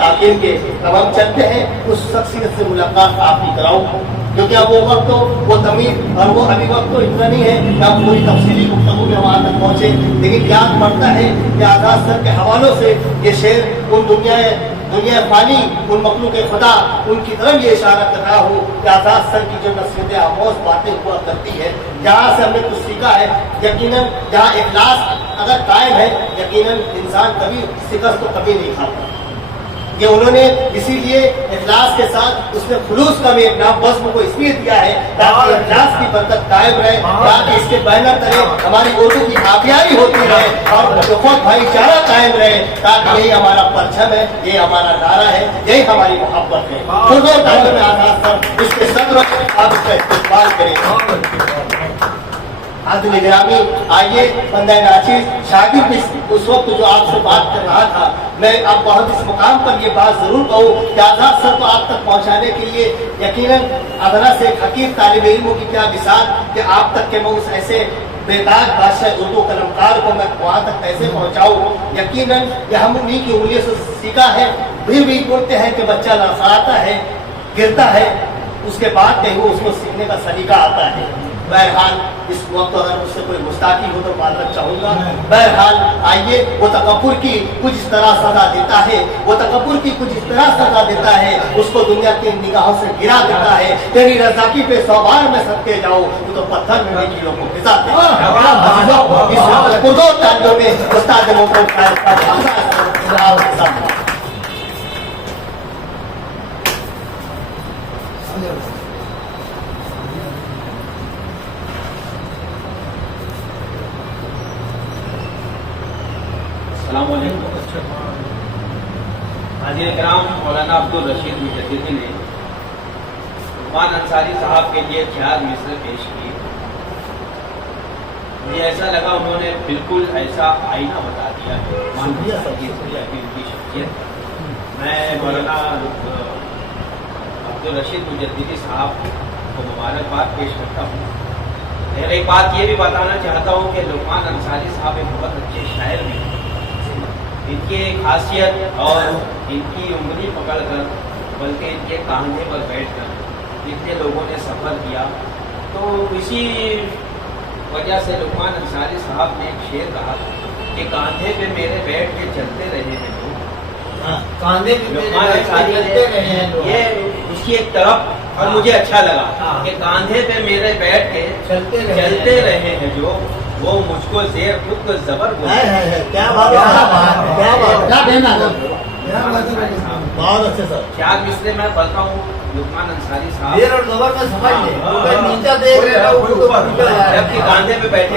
ताकीद के। अब हम चलते हैं उस शख्सियत से मुलाकात आपकी कराऊँ, क्योंकि अब वो वक्त तो वो तमीज और वो अभी वक्त तो इतना नहीं है कि आप पूरी तफसीली गुफ्तगू में वहाँ तक पहुँचे, लेकिन याद पड़ता है कि आज़ाद सर के हवालों से ये शेर उन दुनिया फानी, उन मखलूक खुदा, उनकी तरफ ये इशारा कर रहा हूँ कि आज़ाद सर की जो नसीहतें आमोज बातें हुआ करती है, जहाँ से हमने कुछ सीखा है। यकीनन जहाँ इखलास अगर कायम है, यकीनन इंसान कभी शिकस्त तो कभी नहीं खाता। ये उन्होंने इसीलिए इखलास के साथ उसने खुलूस का भी एक नाम बज़्म को इसलिए दिया है ताकि इखलास की बरकत कायम रहे, ताकि इसके बैनर तले हमारी उर्दू की कामयाबी होती रहे और बहुत भाईचारा कायम रहे, ताकि यही हमारा परचम है, यही हमारा नारा है, यही हमारी मोहब्बत है। उर्दू में आज़ाद सर इसके सब्र आप इसका इस्तेमाल करें। आदिल गिरामी, आइए बंदा नाचिज शागिर्द भी उस वक्त जो आपसे बात कर रहा था, मैं अब बहुत इस मुकाम पर ये बात जरूर कहूँ कि आज़ाद सर को आप तक पहुँचाने के लिए यकीनन अदना से एक हकीर तालिब इल्मों की क्या मिसाल कि आप तक के मैं उस ऐसे बेताज बादशाह उर्दू कलमकार को मैं वहाँ तक कैसे पहुँचाऊँ। यकीनन ये हम उन्हीं की उंगलियों से सीखा है। फिर भी बोलते हैं कि बच्चा लड़खड़ाता है, गिरता है, उसके बाद कहीं वो उसको सीखने का सलीका आता है। बहरहाल इस वक्त अगर मुझसे कोई गुस्ताखी हो तो माजरत चाहूँगा। बहरहाल आइए, वो तकब्बुर की कुछ इस तरह सजा देता है, वो तकब्बुर की कुछ इस तरह सजा देता है, उसको दुनिया की निगाहों से गिरा देता है। तेरी रज़ाकी पे 100 बार में सदके जाऊँ तो पत्थर में कीलों को भिजा दे। उस्ताद हाज़िर किराम, मौलाना अब्दुल रशीद मुजद्दिदी ने लुक़मान अंसारी साहब के लिए 4 मिसरे पेश किए। मुझे ऐसा लगा उन्होंने बिल्कुल ऐसा आईना बता दिया है उनकी शख्सियत। मैं मौलाना अब्दुल रशीद मुजद्दिदी साहब को मुबारकबाद पेश करता हूँ। और एक बात ये भी बताना चाहता हूँ कि लुक़मान अंसारी साहब एक बहुत अच्छे शायर भी हैं। इनकी खासियत और इनकी उंगली पकड़कर, बल्कि इनके कांधे पर बैठकर जितने लोगों ने सफ़र किया, तो इसी वजह से लुक़मान अंसारी साहब ने एक शेर कहा कि कांधे पे मेरे बैठ के चलते रहे हैं लोग। कांधे पे लुक़मान अंसारी ने ये उसकी एक तरफ और मुझे अच्छा लगा कि कांधे पे मेरे बैठ के चलते रहे हैं जो, वो मुझको शेर खुद को जबर क्या बात है, बहुत अच्छे सर। 4 मिसरे मैं पढ़ता हूँ लुक़मान अंसारी साहब। जबकि कांधे पे बैठे,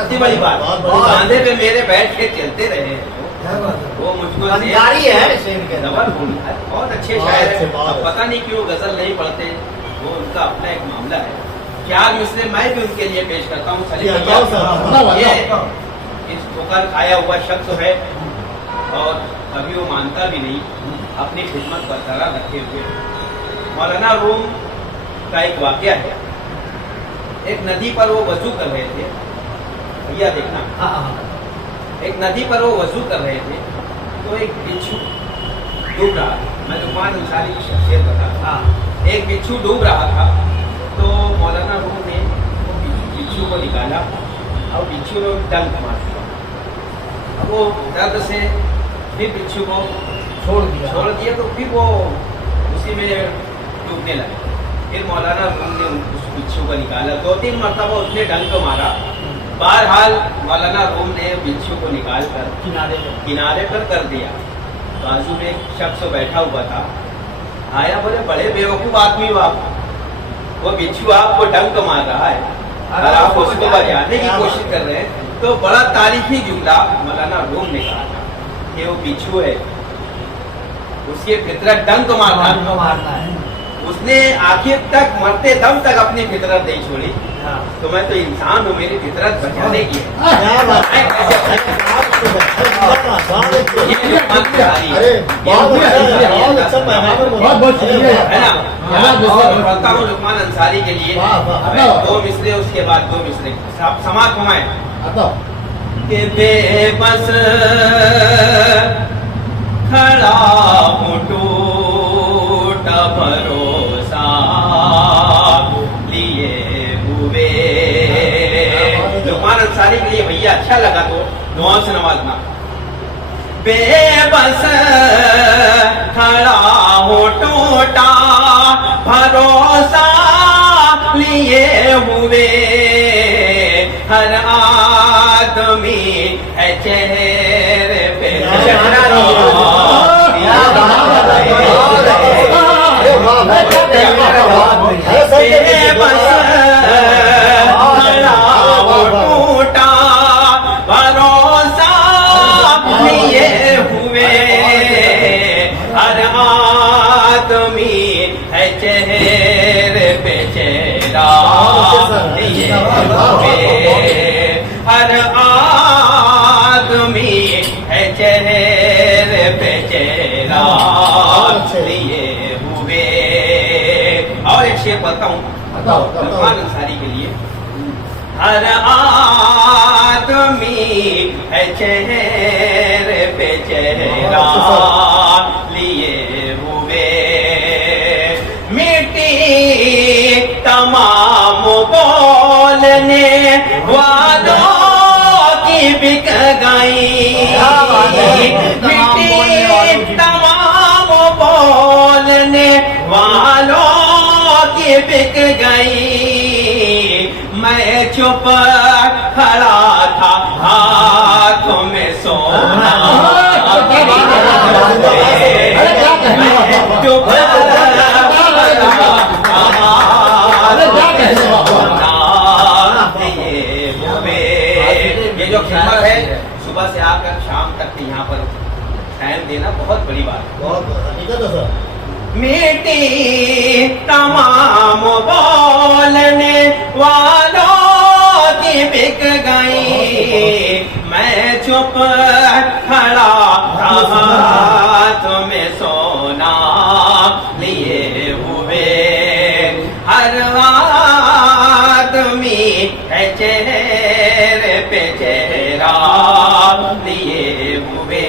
इतनी बड़ी बात, कांधे पे मेरे बैठ के चलते रहे वो मुझको बहुत अच्छे शायर है। पता नहीं क्यों गजल नहीं पढ़ते, वो उनका अपना एक मामला है। 4 मिसरे मैं भी उनके लिए पेश करता हूँ। ये इस ठोकर खाया हुआ शख्स है और कभी वो मानता भी नहीं, अपनी खिदमत बरकरार रखे हुए। मौलाना रूम का एक वाक़या है। एक नदी पर वो वजू कर रहे थे, भैया देखना, एक नदी पर वो वजू कर रहे थे तो एक बिच्छू डूब रहा था। मैं लुक़मान अंसारी की शख्सियत बता रहा था। एक बिच्छू डूब रहा था तो मौलाना रूम ने बिच्छू को निकाला और बिच्छू ने डंक मार दिया। अब वो दर्द से फिर बिच्छू को छोड़ दिया तो फिर वो उसी में डूबने लगे। फिर मौलाना रूम ने उस बिच्छू को निकाला, 2-3 मरतबा उसने डंक मारा। बहरहाल मौलाना रूम ने बिच्छू को निकाल कर किनारे पर कर दिया। बाजू में एक शख्स बैठा हुआ था, आया, बोले बड़े बेवकूफ़ आदमी हो आप, वो बिच्छू आपको डंक मार रहा है और आप उसको बचाने की कोशिश कर रहे हैं। तो बड़ा तारीफी जुमला मौलाना रूम ने कहा था कि वो बिच्छू है, उसकी फितरत डंक मारना है। उसने आखिर तक, मरते दम तक अपनी फितरत नहीं छोड़ी। तो मैं तो इंसान हूँ, मेरी फितरत बचाने की है। लुक़मान अंसारी के लिए 2 मिसरे, उसके बाद 2 मिसरे समाप्त हुए। के बेबस खड़ा हूँ टूटा भरोसा लिए हुए। लुकमान अंसारी के लिए भैया अच्छा लगा तो दुआओं से नवाजना। बेबस खड़ा हूँ टूटा भरोसा लिए हुए, हर आदमी है चेहरे पे बेबस खड़ा हूँ टूटा भरोसा लिए हुए, हर आदमी है चेहरे पे चेहरा लिए हुए, हर आदमी है चेहरे पे चेहरा लिए हुए। और एक शेर पढ़ता हूँ लुकमान अंसारी के लिए। हर आदमी है चेहरे पे चेहरा लिए हुए, मिट्टी तमाम बोलने वालों की बिक गई, मिट्टी तमाम बोलने वालों की बिक गई, मैं चुप खड़ा था हाथों में सोना, चुप ये जो खिदमत है सुबह से आकर शाम तक यहाँ पर टाइम देना बहुत बड़ी बात है। मिट्टी तमाम बोलने वालों की बिक गई, मैं चुप खड़ा हाथ में सोना लिए हुए, हर आदमी है चेहरे पे चेहरा लिए हुए।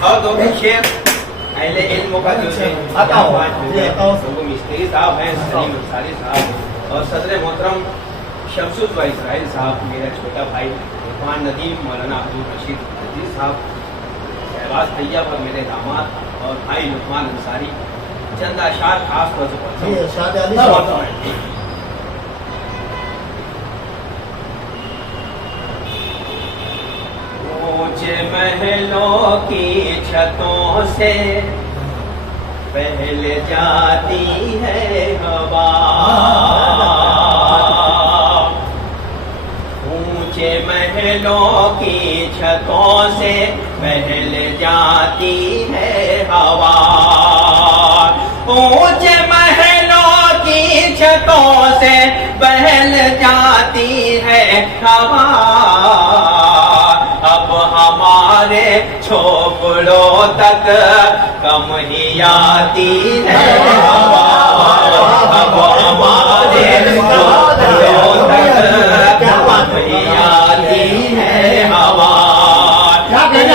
और दो शेर पहले इल्म का जो है मिस्त्री साहब हैं, सलीम अंसारी साहब, और सदर मोहतरम शमसुद व इसराइल साहब, मेरा छोटा भाई इरफान नदीम, मौलाना अब्दुल रशीद अजीज साहब, शहबाज भैया और मेरे दामाद और भाई लुकमान अंसारी। चंद अशार खास तौर से पढ़ता हूँ। ऊंचे महलों की छतों से पहले जाती है हवा, ऊंचे महलों की छतों से पहले जाती है हवा, ऊंचे महलों की छतों से पहल जाती है हवा, अब हमारे छोपड़ों तक कम ही आती है हवा, अब हमारे छोपड़ों तक कम ही आती है हवा,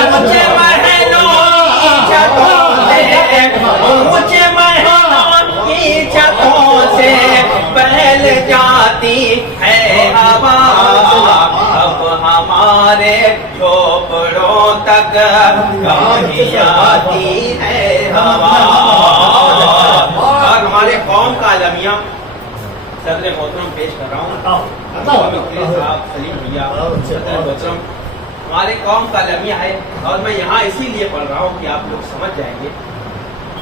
ऊंचे महलों की छतों से, ऊंचे महलों की छतों से पहल जाती है हवा, अब हमारे झोपड़ों तक कहीं आती है हवा। और हमारे कौम का अलमिया सदर मोहतरम पेश कर रहा हूँ, सलीम भैया, सदर मोहतरम हमारे कौम का अलमिया है, और मैं यहाँ इसीलिए पढ़ रहा हूँ कि आप लोग समझ जाएंगे।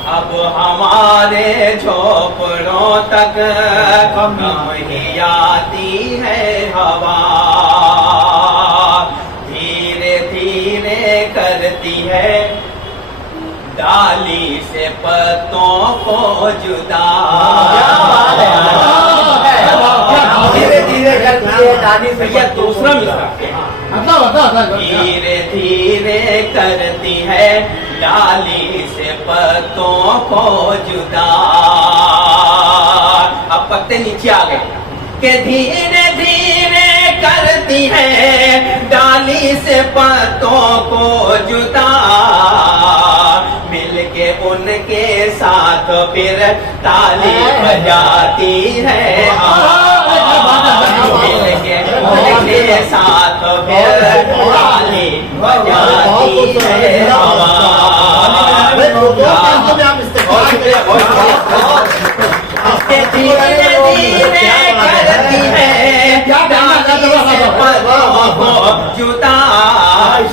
अब हमारे झोपड़ों तक कम ही आती है हवा, धीरे धीरे करती है डाली से पत्तों को जुदा, धीरे धीरे करती है डाली से। भैया दूसरा मिसरा, धीरे धीरे करती है डाली से पत्तों को जुदा। अब पत्ते नीचे आ गए कि धीरे धीरे करती है डाली निस्बतों को जुदा, मिलके उनके साथ फिर ताली बजाती है हवा, मिलके उनके साथ फिर ताली बजाती है हवा। धीरे धीरे करती है जुदा,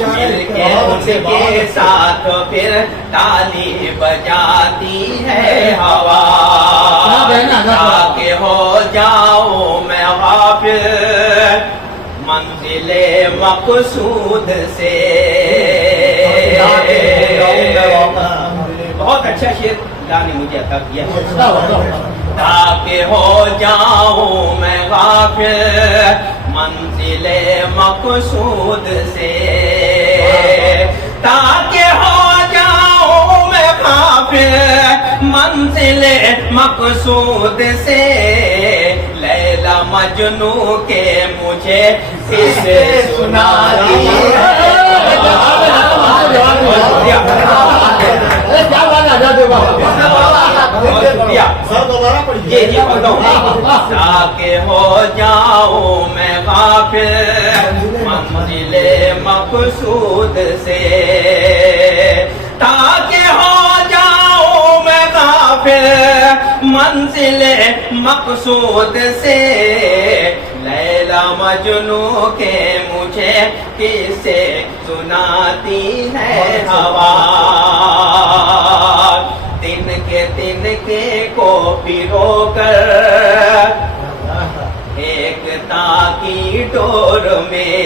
मिलके उनके साथ फिर ताली बजाती है हवा। ताकि हो जाऊं मैं गाफिल मंजिले मकसूद से। बहुत अच्छा शेर अल्लाह ने मुझे अता किया। ताकि हो जाऊं मैं गाफिल मंजिले मकसूद से, ताकि हो जाऊं मैं गाफिल मंजिले मकसूद से। लैला मजनू के मुझे किसे सुनाती ताकि हो जाऊं मैं गाफिल मंजिले मकसूद से, ताकि हो जाऊं मैं गाफिल मंजिले मकसूद से। लैला मजनू के मुझे किसे सुनाती है हवा। तिनके को पिरो कर एकता की डोर में।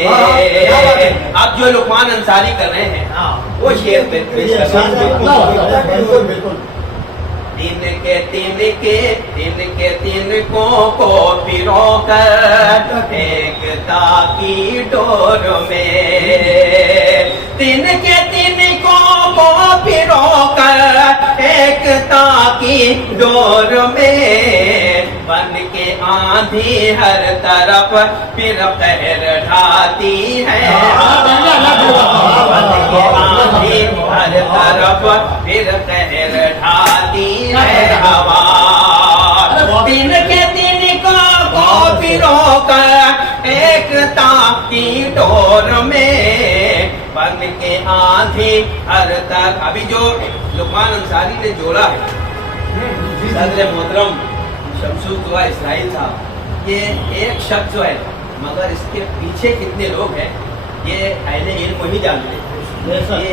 अब जो लुकमान अंसारी कर रहे हैं वो शेर पे तिनको को पिरो कर एकता की डोर में। तिनको को पिरो कर एकता की डोर में। बन के आंधी हर तरफ फिर कहर ढाती है, बन के आंधी हर तरफ फिर कहर ढाती है हवा। तिनको को पिरो कर एकता की डोर में। बन के आंधी हर तरफ। अभी जो लुकमान अंसारी ने जोड़ा है सदर मोहतरम शमसुद्दौला इस्राइल साहब, ये एक शख्स जो है, मगर इसके पीछे कितने लोग हैं ये अहले इल्म ही जानते हैं। ये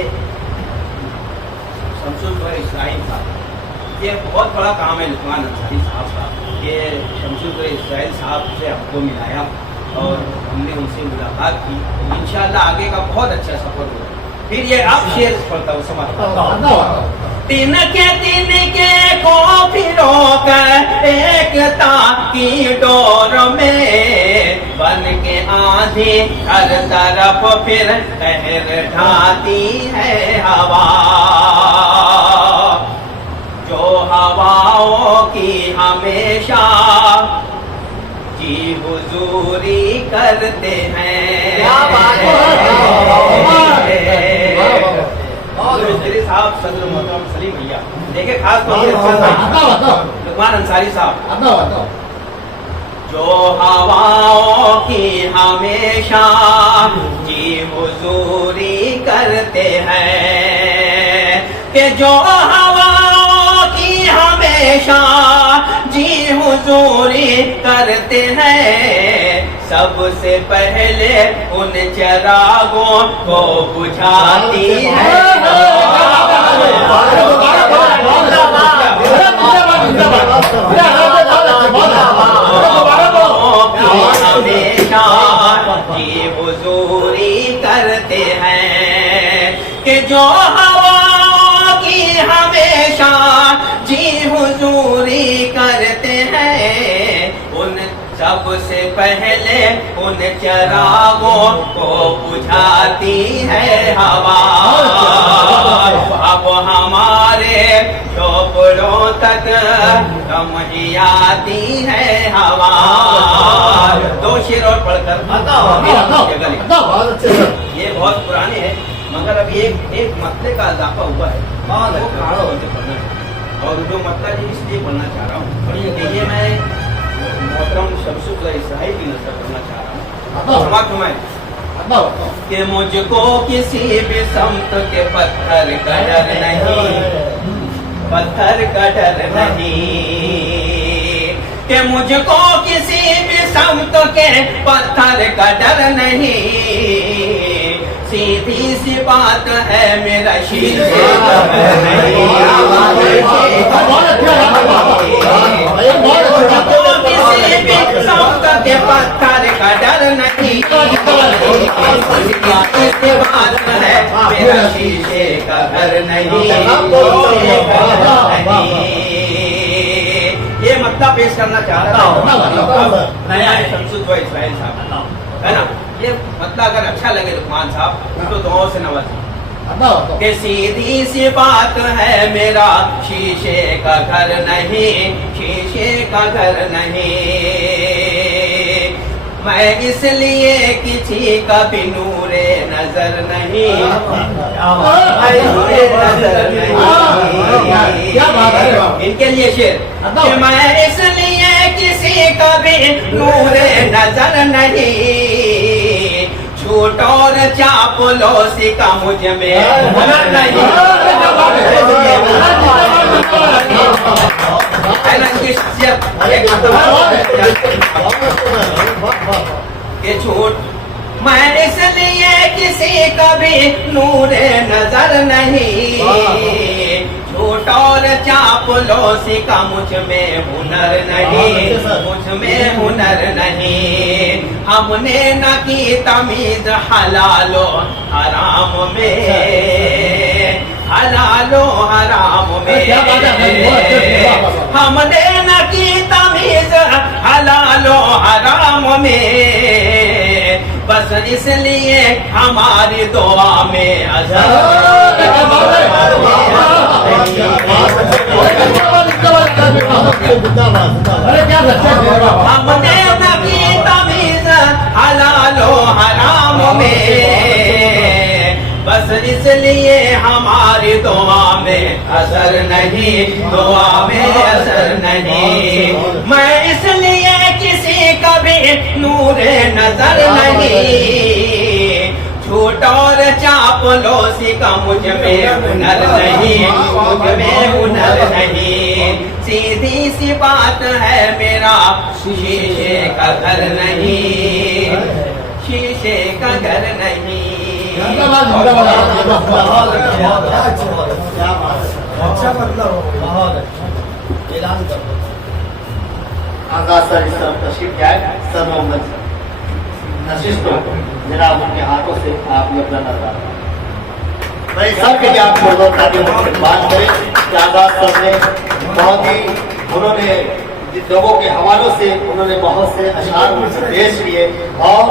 शमसुद्दौला इस्राइल साहब, ये बहुत बड़ा काम है लुकमान अंसारी साहब का। ये शमसुद्दौला इस्राइल साहब से हमको मिलाया और हमने उनसे मुलाकात की। इंशाअल्लाह आगे का बहुत अच्छा सफर होगा। फिर ये आप शेर पढ़ता हूँ समझ। तिनके को पिरो कर एकता की डोर में। बन के आंधी हर तरफ फिर कहर ढाती है हवा। जो हवाओं की हमेशा जी हुजूरी करते हैं। मिस्त्री साहब सदर मोहतरम सलीम भैया देखिए खास तौर से लुकमान अंसारी साहब। जो हवाओं की हमेशा जी हुजूरी करते हैं, कि जो हवाओं की हमेशा जी हुजूरी करते हैं। सबसे पहले उन चिरागों को बुझाती है हमेशा जी हुजूरी करते हैं। कि जो हवा की हमेशा जी हुजूरी करते हैं। उन सबसे पहले उन चिरागों को बुझाती है हवा। अब हमारे झोपड़ों तक कम ही आती है हवा। दो शेर और पढ़कर ये बहुत बहुत पुराने हैं, मगर अब एक मतले का इजाफा हुआ है, वो खाड़ा होकर पढ़ना है। और जो मतला जी इसलिए पढ़ना चाह रहा हूँ कि ये मैं मोहतरम शमसुल इसराइल की नजर करना चाह रहा हूँ। कि मुझको किसी भी समत के पत्थर का डर नहीं, पत्थर का डर नहीं, कि मुझको किसी भी समत के पत्थर का डर नहीं, सीधी सी बात है मेरा शीशे का डर नहीं, मुझको किसी भी समत के पत्थर का डर नहीं, सीधी बात है मेरा शीशे का घर नहीं, ये मतलब पेश करना चाह रहा था। नया है शमसुल इसराइल साहब, है ना? ये मतलब अगर अच्छा लगे लुकमान साहब तो दुआओं से नवाजिए। कि सीधी सी बात है मेरा शीशे का घर नहीं, शीशे का घर नहीं, मैं इसलिए किसी का भी नूरे नजर नहीं, नजर नहीं। इनके लिए शेर कि मैं इसलिए किसी का भी नूरे नजर नहीं, झूठ और चापलूसी का मुझ में हुनर नहीं, कि झूठ मैं इसलिए किसी का भी नूरे नजर नहीं, झूठ और चापलूसी का मुझ में हुनर नहीं, मुझ में हुनर नहीं, हमने न की तमीज हलालो हराम में, हलालो हराम में, हमने न की तमीज हलालो हराम में, बस इसलिए हमारी दुआ में अजर हमने न की तमीज हलालो हराम में, बस इसलिए हमारी दुआ में असर नहीं, दुआ में असर नहीं, मैं इसलिए किसी का भी नूरे नजर नहीं, झूठ और चापलूसी का मुझ में हुनर नहीं, मुझ में हुनर नहीं, सीधी सी बात है मेरा शीशे का घर नहीं, शीशे का घर नहीं। अच्छा मतलब ऐलान कर दो। आगाज सर इस तरफ तशरीफ जाए, सर मोहम्मद नशिस्त जनाब उनके हाथों से आप ये अपना नजर मैं सर के लिए आप छोड़ दो ताकि उनसे बात करें कि आगाज सर ने बहुत ही उन्होंने लोगों के हवालों से उन्होंने बहुत से अशार पेश किए और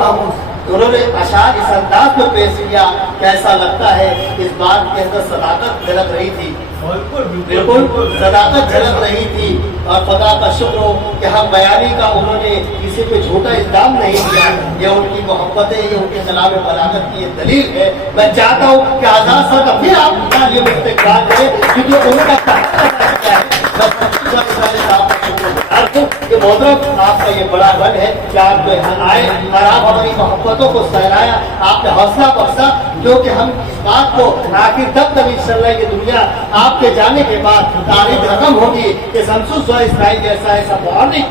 उन्होंने अशार इस अंदाज में पेश किया, कैसा लगता है इस बात के अंदर सदाकत झलक रही थी, बिल्कुल सदाकत झलक रही थी। और खुदा का शुक्र हो कि हम बयानी का उन्होंने किसी पे झूठा इल्जाम नहीं किया, ये उनकी मोहब्बत है, ये उनके कलाम बलागत की ये दलील है। मैं चाहता हूँ कि आजाद सर का फिर आप ये इस्तेमाल करें क्योंकि उनका कि मोहतरम आपका ये बड़ा बल है कि आप यहाँ आए और आप हमारी मोहब्बतों को सहलाया, आपने हौसला बख्शा, क्योंकि हम इस बात को आखिर तब इंशाअल्लाह ये दुनिया आपके जाने के बाद तारीख रकम होगी कि शमसुल इसराइल जैसा ऐसा मौलिक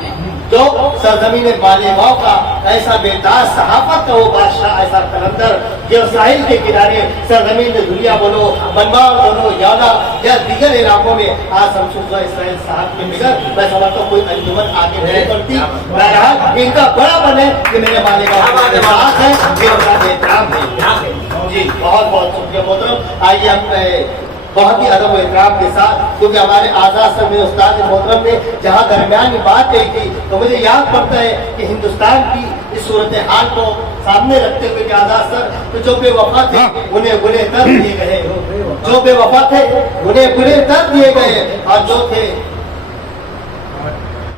जो सरजमीन मालेगांव का ऐसा बेताज सहाफत का वो बादशाह, ऐसा कलंदर जो साहिल के किनारे सरजमीन दुनिया बोलो, बनवार बोलो, यादा या दीगर इलाकों में आज शमसुल इसराइल साहब के बिगड़ मैं समझता हूँ कोई अंजुमन आगे नहीं करती। बहरहाल इनका बड़ा बन है कि मेरे मालेगांव है, एहतराम है जी। बहुत बहुत शुक्रिया मोहतरम। आइए हम बहुत ही अदब एहतराम के साथ, क्योंकि हमारे आजाद सर मेरे उस्ताद मोहतरम ने जहाँ दरमियान में बात कही थी तो मुझे याद पड़ता है कि हिंदुस्तान की इस सूरत हाल को सामने रखते हुए कि आजाद सर तो जो बेवफा थे उन्हें गुले दर्द दिए गए, जो बेवफा थे उन्हें गुले दर्द दिए गए, और जो थे